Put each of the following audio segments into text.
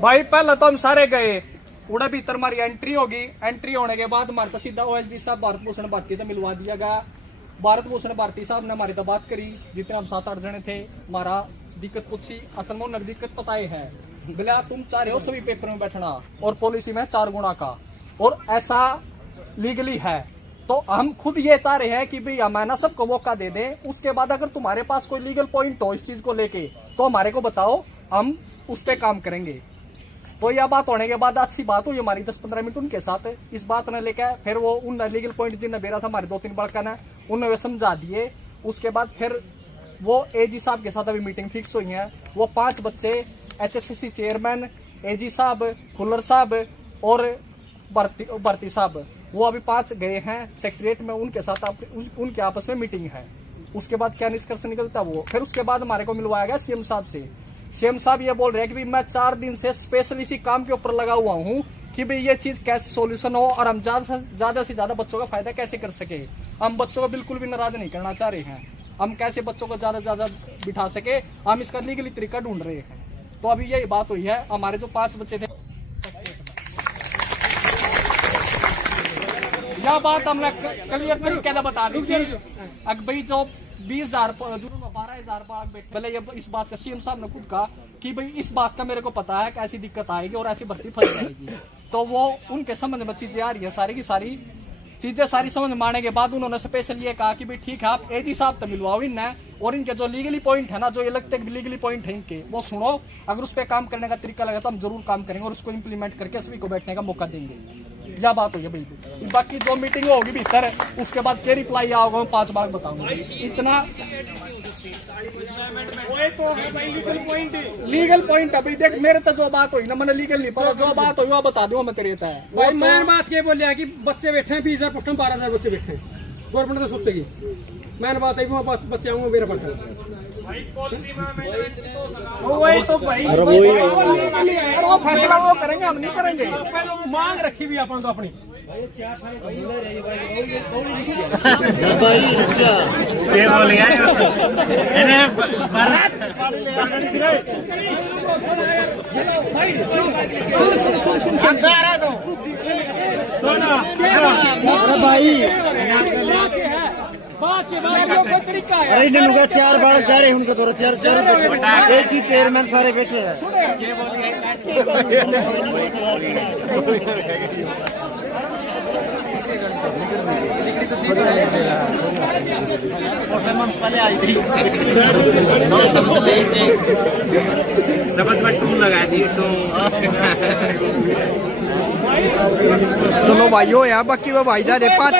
भाई पहले तो हम सारे गए, उड़ा भीतर हमारी एंट्री होगी। एंट्री होने के बाद हमारे तो सीधा OSD साहब भारत भूषण भारती तो मिलवा दिया गया। भारत भूषण भारती साहब ने हमारी तो बात करी, जितने हम 7-8 जने थे, हमारा दिक्कत पूछी। असल में उन्हें दिक्कत पता ही है, बोला तुम चाह रहे हो सभी पेपर में बैठना और पॉलिसी में 4 गुना का, और ऐसा लीगली है, तो हम खुद ये चाह रहे हैं कि भाई हमें ना सबको मौका दे दें। उसके बाद अगर तुम्हारे पास कोई लीगल पॉइंट हो इस चीज को लेके तो हमारे को बताओ, हम उस पर काम करेंगे। तो यह बात होने के बाद अच्छी बात हुई हमारी 10-15 मिनट उनके साथ। इस बात ने लेकर फिर वो उन लीगल पॉइंट जिन्हें बेरा था हमारे 2-3 बड़का ने, उन्हें समझा दिए। उसके बाद फिर वो AG साहब के साथ अभी मीटिंग फिक्स हुई है। वो 5 बच्चे HSCC चेयरमैन, AG साहब, खुल्लर साहब और भर्ती साहब, वो अभी 5 गए हैं सेक्रेटरीट में, उनके साथ उनके आपस में मीटिंग है। उसके बाद क्या निष्कर्ष निकलता वो फिर उसके बाद हमारे को मिलवाया गया CM साहब से। CM साहब ये बोल रहे हैं कि मैं 4 दिन से स्पेशल इसी काम के ऊपर लगा हुआ हूँ कि भाई ये चीज कैसे सोल्यूशन हो और हम ज्यादा से ज्यादा बच्चों का फायदा कैसे कर सके। हम बच्चों को बिल्कुल भी नाराज नहीं करना चाह रहे हैं, हम कैसे बच्चों को ज्यादा से ज्यादा बिठा सके, हम इसका लीगली तरीका ढूंढ रहे हैं। तो अभी यही बात हुई है। हमारे जो 5 बच्चे थे, यह बात हमने क्लियर तरीके से बता दी थी। अगर भाई जो 20,000 12,000 पहले ये इस बात का CM साहब ने खुद कहा कि भाई इस बात का मेरे को पता है कि ऐसी दिक्कत आएगी और ऐसी भर्ती फंस जाएगी। तो वो उनके समझ में चीजें आ रही है, सारी की सारी चीजें सारी समझ में आने के बाद उन्होंने स्पेशल ये कहा कि भाई ठीक है आप AG साहब तो मिलवाओ इन्हें, और इनके जो लीगली पॉइंट है ना, जो ये लगते हैं लीगली पॉइंट है इनके, वो सुनो। अगर उस पर काम करने का तरीका लगा तो हम जरूर काम करेंगे और उसको इम्प्लीमेंट करके सभी को बैठने का मौका देंगे। यह बात हुई है बिल्कुल। बाकी जो मीटिंग होगी भीतर, उसके बाद क्या रिप्लाई आओगे मैं 5 बार बताऊंगा। इतना लीगल पॉइंट अभी देख, मेरे तो जो बात हुई ना, मैंने लीगल नहीं पता, जो बात हुई वो बता दूंगा मैं तेरे है। मैं बात ये बोलिया कि बच्चे बैठे हैं 20,000 पोस्ट में 12,000 बच्चे बैठे हैं, गवर्नमेंट तो सोचेगी। मैंने बात है बच्चे आऊंगा मेरा पक्का वही तो भाई वो फैसला वो करेंगे, हम नहीं करेंगे। पहले मांग रखी भी अपन तो अपनी बात के बाद तरीका है। अरे इन्होंने 4 बार जा रहे उनका तो 4 एक ही चेयरमैन सारे बैठे हैं। पहले आई थी शब्द टूम लगा दी चलो भाई हो यार, बाकी वो भाई जा रहे 5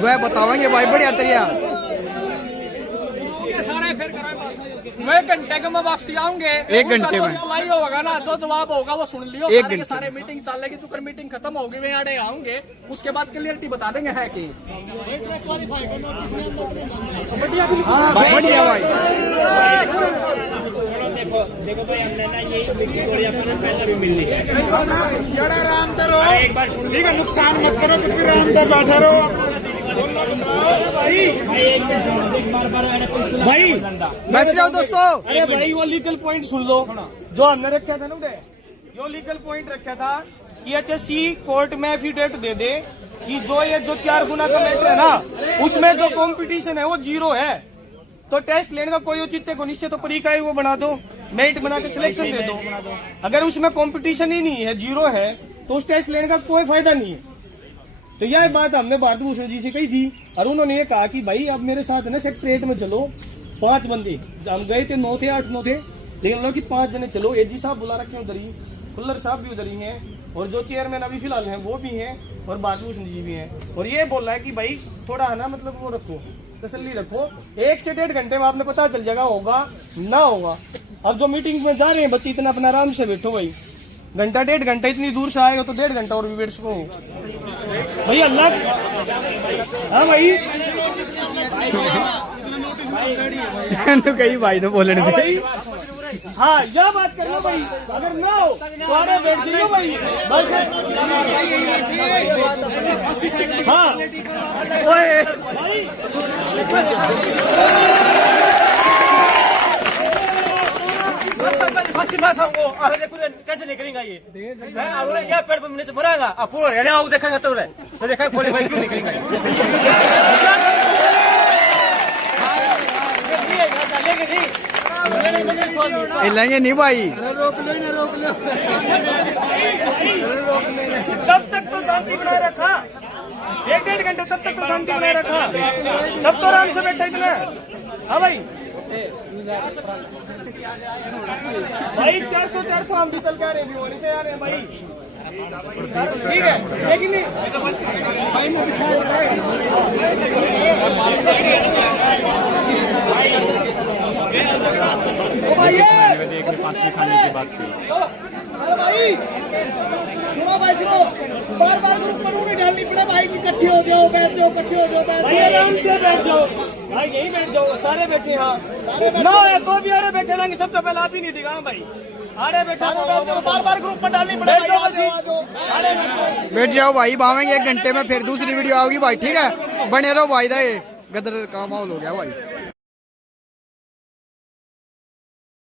वह बतावेंगे भाई बढ़िया तरिया। मैं घंटे के में वापसी आऊंगे, 1 घंटे में लाई होगा ना, जो जवाब होगा वो सुन लियो। 1 घंटे सारे मीटिंग चलेगी, चुकर मीटिंग खत्म होगी, वे आड़े आऊंगे, उसके बाद क्लियरिटी बता देंगे है कि बढ़िया भाई। देखो भाई हमने ना ये पहले भी मिलनी है। आराम करो, ठीक है, नुकसान मत करो, कुछ भी आराम से बैठे रहो भाई। बैठ जाओ दोस्तों। अरे भाई वो लीगल पॉइंट सुन लो जो हमने रखा था ना, जो लीगल पॉइंट रखा था कि HSC कोर्ट में एफिडेविट दे दे कि जो 4 गुना का मैटर है ना, उसमें जो कंपटीशन है वो 0 है, तो टेस्ट लेने का कोई औचित्य को निश्चित तो परीक्षा वो बना दो, मेरिट बना के सिलेक्शन दे दो। अगर उसमें कंपटीशन ही नहीं है, 0 है, तो उस टेस्ट लेने का कोई फायदा नहीं है। तो यह बात हमने भारत भूषण जी से कही थी और उन्होंने ये कहा कि भाई अब मेरे साथ है ना सेक्रेटरीट में चलो, 5 बंदे, हम गए थे 9 थे 8-9 थे, लेकिन लोग कि 5 जने चलो। AG साहब बुला रखे उधर ही, खुल्लर साहब भी उधर ही हैं, और जो चेयरमैन अभी फिलहाल हैं वो भी हैं, और भारत भूषण जी भी हैं। और ये बोल रहा है कि भाई थोड़ा है ना, मतलब वो रखो, तसल्ली रखो, 1 से 1.5 घंटे में आपने पता चल जाएगा होगा ना होगा। अब जो मीटिंग में जा रहे हैं बच्चे, इतना अपना आराम से बैठो भाई, घंटा 1.5 घंटा इतनी दूर से आएगा तो 1.5 घंटा और भी बैठ सको भाई। अल्लाह हाँ भाई कई भाई तो बोलने भाई, हाँ यह बात करो भाई, अगर ना हो तो आगे बैठ जाइए भाई बस। हाँ फांसी मार खाऊंगा और देखो कैसे निकलेगा ये ये पेड़ पर मुझे मरागा अब पूरा रहने आओ देखेंगे तो देखा गोली भाई क्यों निकलेगा लेंगे नहीं भाई। तब तक तो शांति बनाए रखा 1-1.5 घंटे तब तक तो शांति बनाए रखा तब तो आराम से बैठा इतना। हाँ भाई 400 हम भी चल के आ रहे हैं भिवानी से आ रहे हैं भाई ठीक है लेकिन नहीं भाई मैं बिछाया खाने की बात की बार बार ग्रुप पर नहीं डालनी पड़े भाई इकट्ठे हो जाओ बैठ जाओ इकट्ठे हो जाओ भाई आराम से बैठ जाओ भाई यही बैठ जाओ सारे बैठे हाँ ना है तो भी अरे बैठे ना सबसे पहले आप ही नहीं दिखा भाई अरे बैठा बार बार ग्रुप पर डालनी पड़े बैठ जाओ भाई, बावेंगे 1 घंटे में फिर दूसरी वीडियो आओगी भाई, ठीक है। बने रहो भाई, ये गदर का माहौल हो गया भाई।